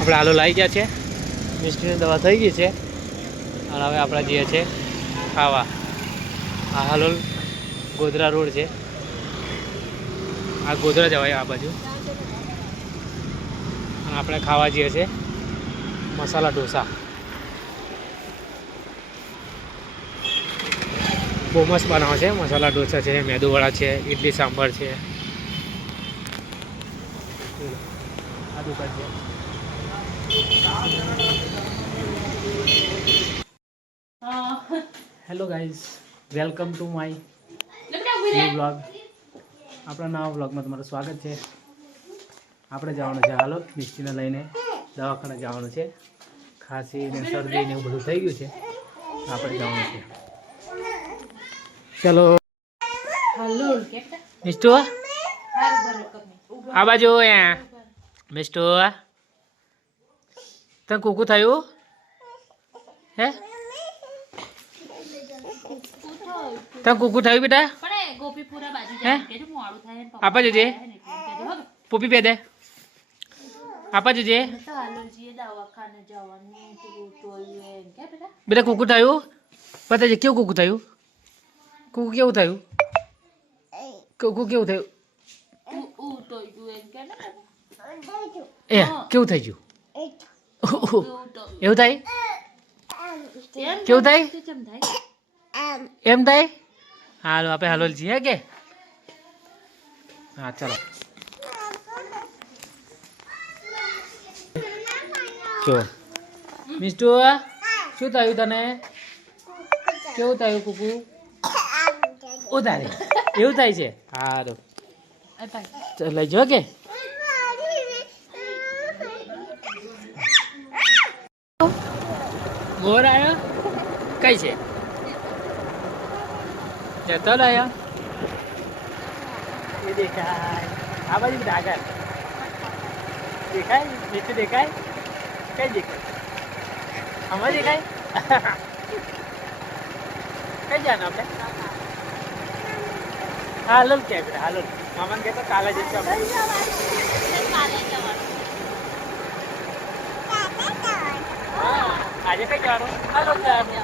આપણે આલુ લાવી ગયા છે. મિસ્ત્રીની દવા થઈ ગઈ છે. અને હવે આપણે જઈએ છે, ખાવા. આ હાલોલ ગોધરા રોડ છે. આ ગોધરા જવાય આ બાજુ. અને આપણે ખાવા જઈએ છે, મસાલા ઢોસા. બહુ મસ્ત બનાવે છે, મસાલા ઢોસા છે, મેદુવડા છે ઇડલી સાંભર છે. આ દુકાન છે. Hello guys welcome to my new blog આપણા નવા બ્લોગમાં તમારું સ્વાગત છે. આપણે જવાનું છે હાલો મિસ્ટીને લઈને દવાખાને જવાનું છે. ખાંસી ને શરદી ને એવું બધું થઈ ગયું છે. આપણે જવાનું છે. ચલો. મિસ્ટુ આ બાજુ મિસ્ટુ તને કુકુ થયું? હે? તને કુકુ થયું બેટા? હે? આપા જજે. પોપી પેદે આપા જજે. બેટા? કુકુ થયું? બતાજે કેવું કુકુ થયું? કુકુ કેવું થયું? કુકુ કેવું થયું? એ કેવું થઈ ગયું? એવું થાય કેવું થાય એમ થાય હાલો આપણે હાલો છીએ કે હા ચાલો જો મિસ્ટુ શું થયું તને કેવું થયું કુકુ ઉતારે એવું થાય છે સારું લઈ જો કે મોર આવ્યો કઈ છે જતો આવ્યો એ દેખાય આ બાજુ બધા આગળ દેખાય નીચે દેખાય કઈ દેખાય આમાં દેખાય કઈ જવાનું આપણે હાલો કે બેટા હાલો મામાને કહેતો કાલે જઈશું આપણે કાલે જવાનું હા, આજે કઈ જવાનું? હાલો જવાનું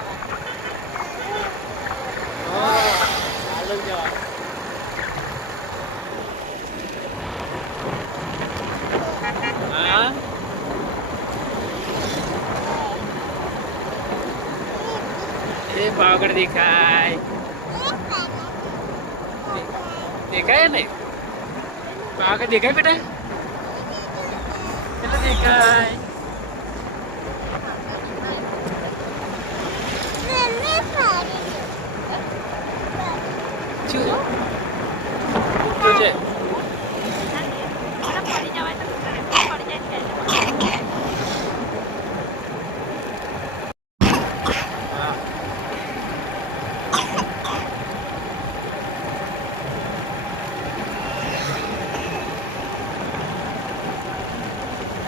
હાલો જવાનું પાવગઢ દેખાય. દેખાય ને પાવગઢ દેખાય બેટા? કેટલો દેખાય શું શું છે પડી જવાય તો પડી જાય છે હા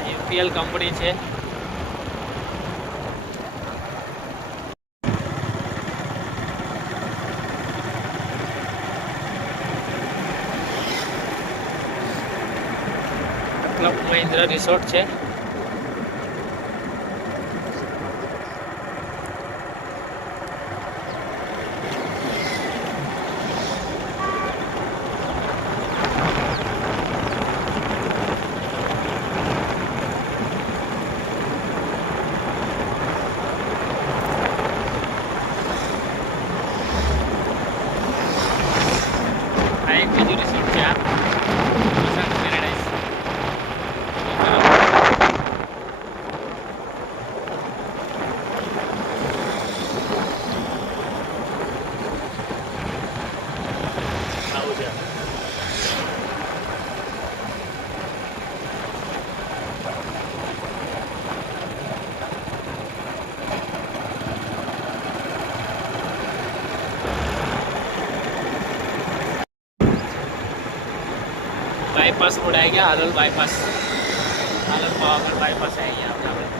યુપીએલ કંપની છે. મહિન્દ્રા રિસોર્ટ છે આ એક બીજું રિસોર્ટ છે આ વસંત પેરેડાઇઝ આવું છે બાયપાસ રોડ આવી ગયા હાલોલ બાયપાસ હાલોલ પાવાગઢ બાયપાસ આવી ગયા આપણે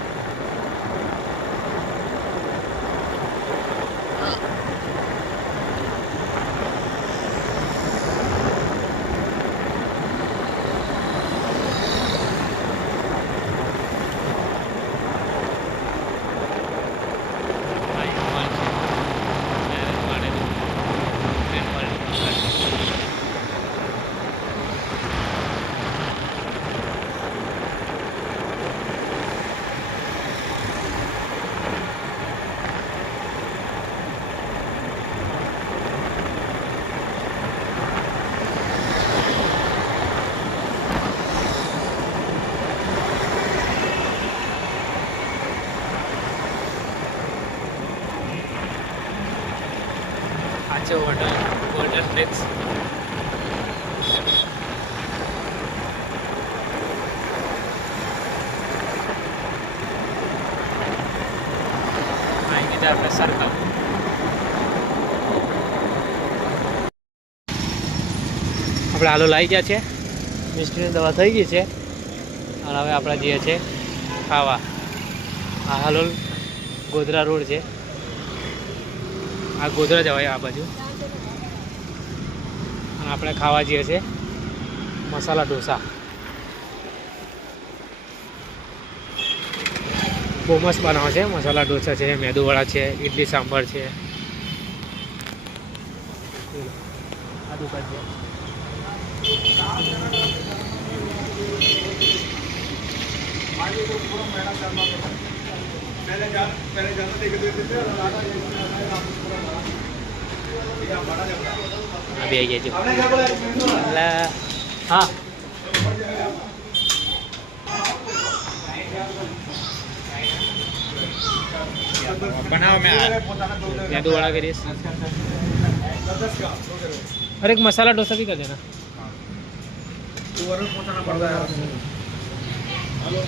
છે ગોલ્ડન ફ્લેક્સ અહીં આપણે સરકામ આપણે હાલો લાવી ગયા છે. મિસ્ત્રીની દવા થઈ ગઈ છે. અને હવે આપણે જઈએ છીએ ખાવા. આ હાલોલ ગોધરા રોડ છે. આ ગોધરા જવાય આ બાજુ. અને આપણે ખાવા જઈએ છીએ મસાલા ઢોસા. બહુ મસ્ત બનાવે છે, મસાલા ઢોસા છે મેદુવડા છે ઇડલી સાંભાર છે. આ દુકાન છે. मैंने जा मैंने जाना देख देते थे अभी आइए जो हाँ बनाओ मैं यहाँ दो बड़ा करिए और एक मसाला डोसा भी कर देना हेलो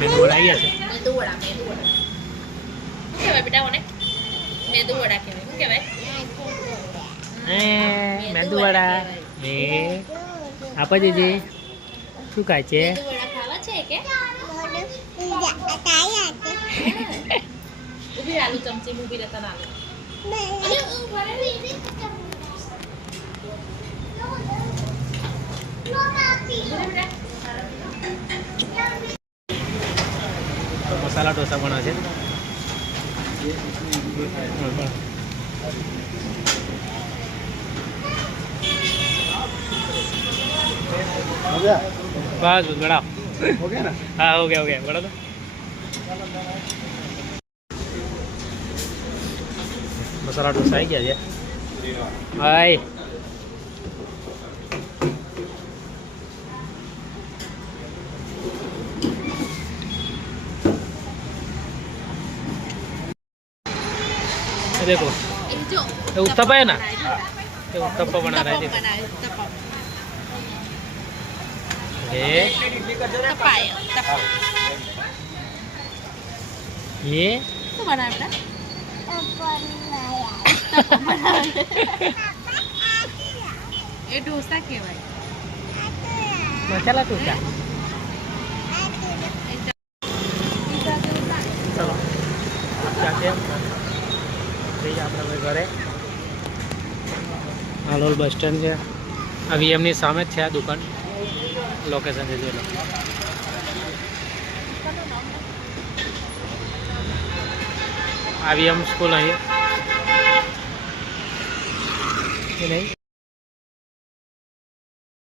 મેદુવડા ગયા છે. મેદુ વડા શું કહેવાય બેટા મને મેદુ કહેવાય. શું કહેવાય? મેદુવડા. એ આપા જીજી શું ખાય છે? મેદુ ખાવા છે કે? ઊભી આલુ ચમચી ઊભી રહેતા ના આલુ. મસાલા ઢોસા બના છે. બસ બસ બડા હા ઓકે ઓકે હો તો. મસાલા ઢોસા આવી ગયા છે. હાય देखो ये उत्तपा है ना ये उत्तपा बना रहा है देखो ये ये तो बना रहा ये डोसा केवाय मसाला डोसा જઈએ આપણે હાલોલ બસ સ્ટેન્ડ છે. આ વીએમની સામે જ છે આ દુકાન. લોકેશન જોઈ લો. આ વીએમ સ્કૂલ અહીં. નહીં